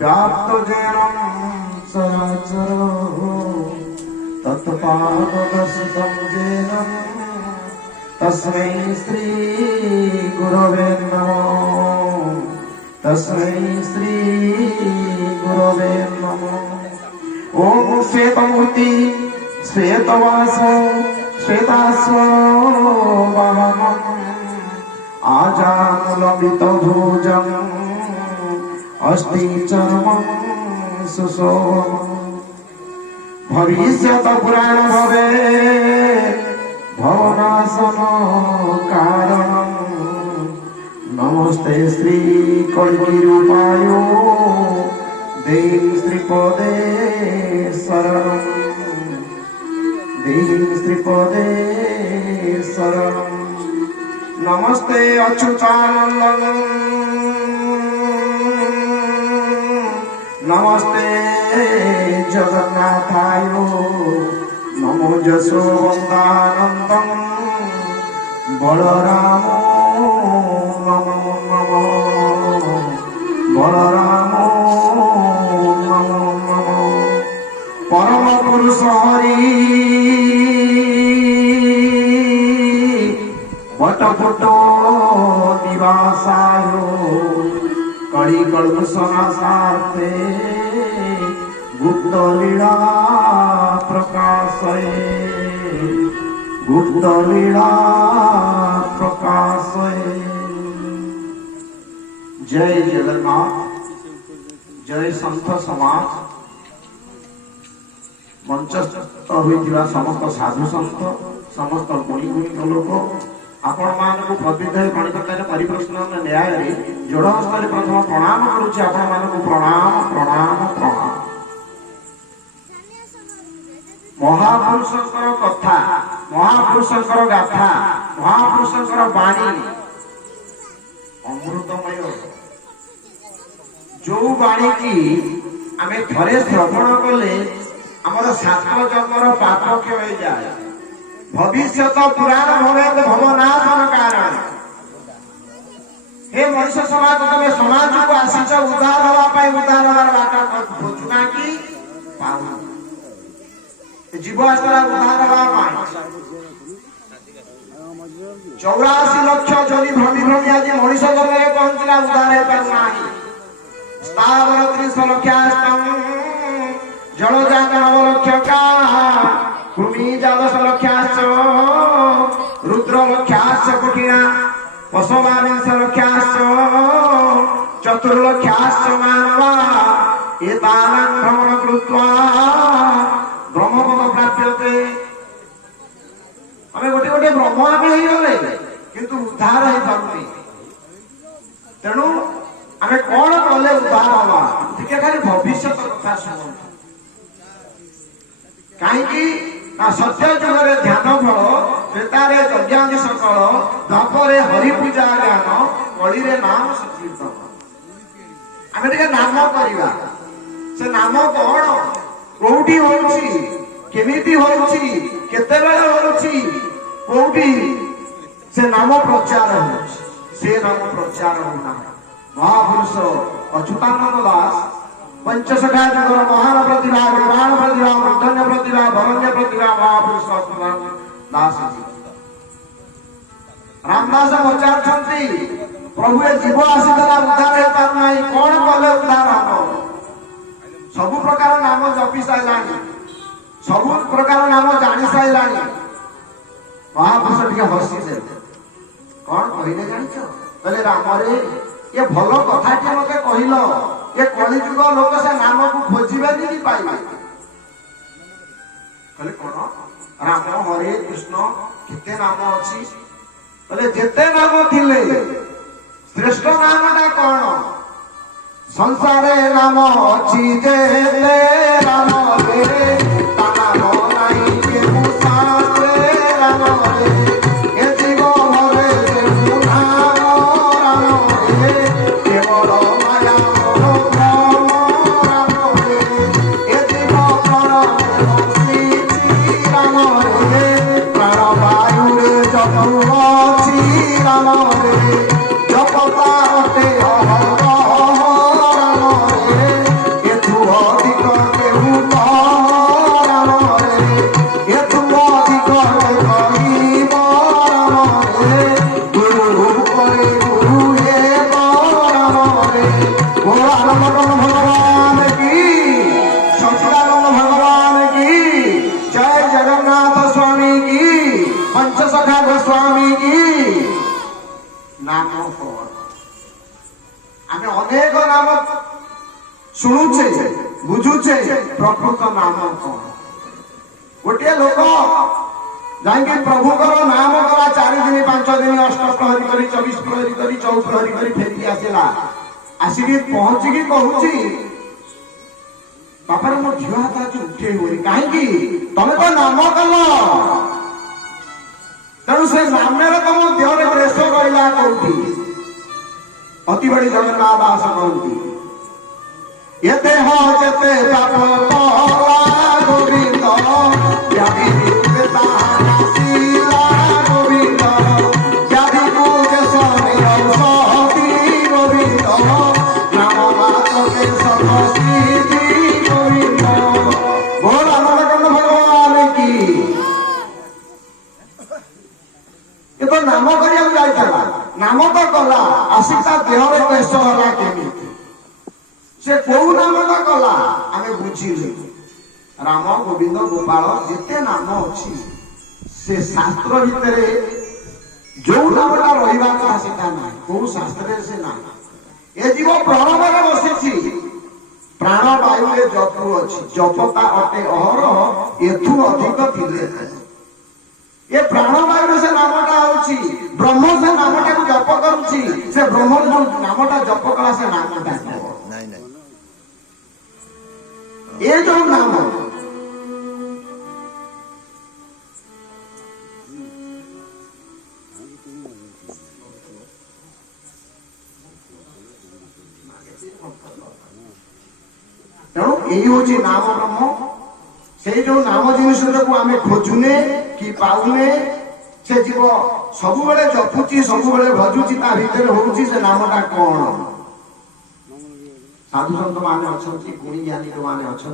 व्याप्त जैनं चराचरो तत्पाददर्शितं जैनं तस्मै श्री गुरवे नमो। तस्मै श्री गुरवे नमो। ओम श्वेतमूर्ति श्वेतवासो श्वेतास्वो वाहनम् आजानुलम्बितभुजम् अस्ति चर्मं सुशोभम्। भविष्यत पुराण भवे भवनाशनो कारणम्। नमस्ते श्री कल्किरूपायो देहि श्रीपदे शरणम्। देहि श्रीपदे शरणम्। नमस्ते अच्युतानन्दम्। नमस्ते जगन्नाथाय नमो यशोवन्दानन्दम्। बलरामो नमो नमो। बलरामो नमो नमो। परम पुरुष हरि वटफुटो निवासाय कड़ी कल्पसनासार्थे गुप्त लीला प्रकाशये। गुप्त लीला प्रकाशये। जय जगन्नाथ। जय संत समाज। मंचस्थ होइथिबा समस्त साधु संत समस्त गुणी गुणी लोक आपण मानक प्रतिदय गणितकार परिप्रश्न न्याय जोड़ हस्तर प्रथम प्रणाम करुच्ची। आपण मानक प्रणाम प्रणाम प्रणाम। महापुरुषंकर कथा महापुरुषंकर गाथा महापुरुषंकर बाणी अमृतमय। जो बाणी की आमे थरे श्रवण कले आमर सात जन्मर पाप क्षय जाए। भविष्यत पुराण भवे भवनाशन कारण। हे मनुष्य समाज तुम समाज को आसीच उद्धार हवा उद्धार हमार बाटा खोजुना कि जीव आसला उद्धार हवा 84 लक्ष जनी भ्रमी भ्रमी आज मनुष्य जन्म पहुंचला उद्धार हो पारना। स्थावर 30 लक्षास्तम जलजात 9 लक्ष का भूमि जादश लक्षाश्च रुद्र लक्षाश्च कुटिना पशुमाविंश लक्षाश्च चतुर्लक्षाश्च मानवा एतानां भ्रमण कृत्वा ब्रह्मपद प्राप्यते। हमें गोटे गोटे ब्रह्म आमे गले किंतु उद्धार हो पारुनी। तेणु आमे कौन कले उद्धार हवा टिके खाली भविष्य कथा शुणु। कहीं सत्य जुगे ध्यान फल त्रेतारे यज्ञादि सकल द्वापरे हरिपूजा ज्ञान कली नाम संकीर्तन। आम टे नाम करवा से नाम कौन कौटी होउछि केमिति होउछि केतेबेले होउछि कौटी से नाम प्रचार होउछि से नाम प्रचार होना। महापुरुष अच्युतानंद दास पंचसखा जुगर महान प्रतिभा निर्वाण प्रतिभा मूर्धन्य प्रतिभा भवन्य प्रतिभा महापुरुष दास रामदास पचार प्रभु जीव आसीला उद्धार हो पारना कौन कले उद्धार हम। सबु प्रकार नाम जपी सारा सबु प्रकार नाम जानी सारा। महापुरुष टे हसी दे कौन कहले जान कहले राम रे ये भल कथा मत कहल ये कलिजुग लोक से नाम को खोजे कि पाइबे। कहले कौन राम हरे कृष्ण केते नाम अच्छी कहले जेते नाम थिले श्रेष्ठ नामटा कौन संसारे नाम अच्छी जेते राम रे ता नाम नाई के शास्त्रे राम रे ए जीव भवे से नाम राम रे केवल माया राम रे जपता ଅଟେ ଅହର ରାମରେ ଏଠୁ ଅଧିକ କେହୁ ରାମରେ ଏଠୁ ଅଧିକ କହିବ ରାମରେ ଗୁରୁ ପରେ ଗୁରୁ ହେବ ରାମରେ। ବୋଲ ଆନନ୍ଦକର୍ଣ୍ଣ ଭଗବାନ କି, ସଚ୍ଚିଦାନନ୍ଦ ଭଗବାନ की, जय जगन्नाथ स्वामी की, पंचसखा गोस्वामी की। नाम आम अनेक नाम शुणुचे बुझुचे, प्रकृत नाम कौन? गोटे लोक जाकि प्रभुकर नाम कला 4 दिन 5 दिन अष्टप्रहरी करी 24 प्रहरी करी 14 प्रहरी करी फेरिकी आसला, आसिकी पहुंची कहूची बापा मो झील हाथ आज उठे कहीं तमें तो नाम कल तेणु से नाम तुम देहरे प्रेस रहा कौटी अति बड़ी जगन्नाथ दास कहती ये देह जेते पाप कला गोविंद व्याधि नाशिला गोविंद व्याधि पूजे सने औषधि गोविंद नाम मात के सखी बोल आनंदकर्ण्ण भगवान की। ये तो नाम करिया जाइला, नाम तो कला आसिका देहरे पेश होला केमिति से कोउ नाम तो कला आमे बुझिले राम गोविंद गोपाल जेते नाम अछि से शास्त्र भितरे जो नामटा रहिबा का सेटा ना कोउ शास्त्र से ना ए जीव प्रणवरे बसिछि प्राण वायु जपु अच्छी जपता अटे अहर एथु अधिक थिले ये प्राण वायु से नामटा होची ब्रह्म से नामटा को जप करूची से ब्रह्म जो नामटा जप कला से नामटा नहीं नहीं ये जो नाम तेणु यही हूँ नाम ब्रह्म से जो नाम जिनिस को आम खोजुने कि पाऊने से जीव सब जपुची सब भजुची ता भीतर होउची से नामटा कौन? साधु संत माने अच्छी गुणी ज्ञानी जो माने अच्छी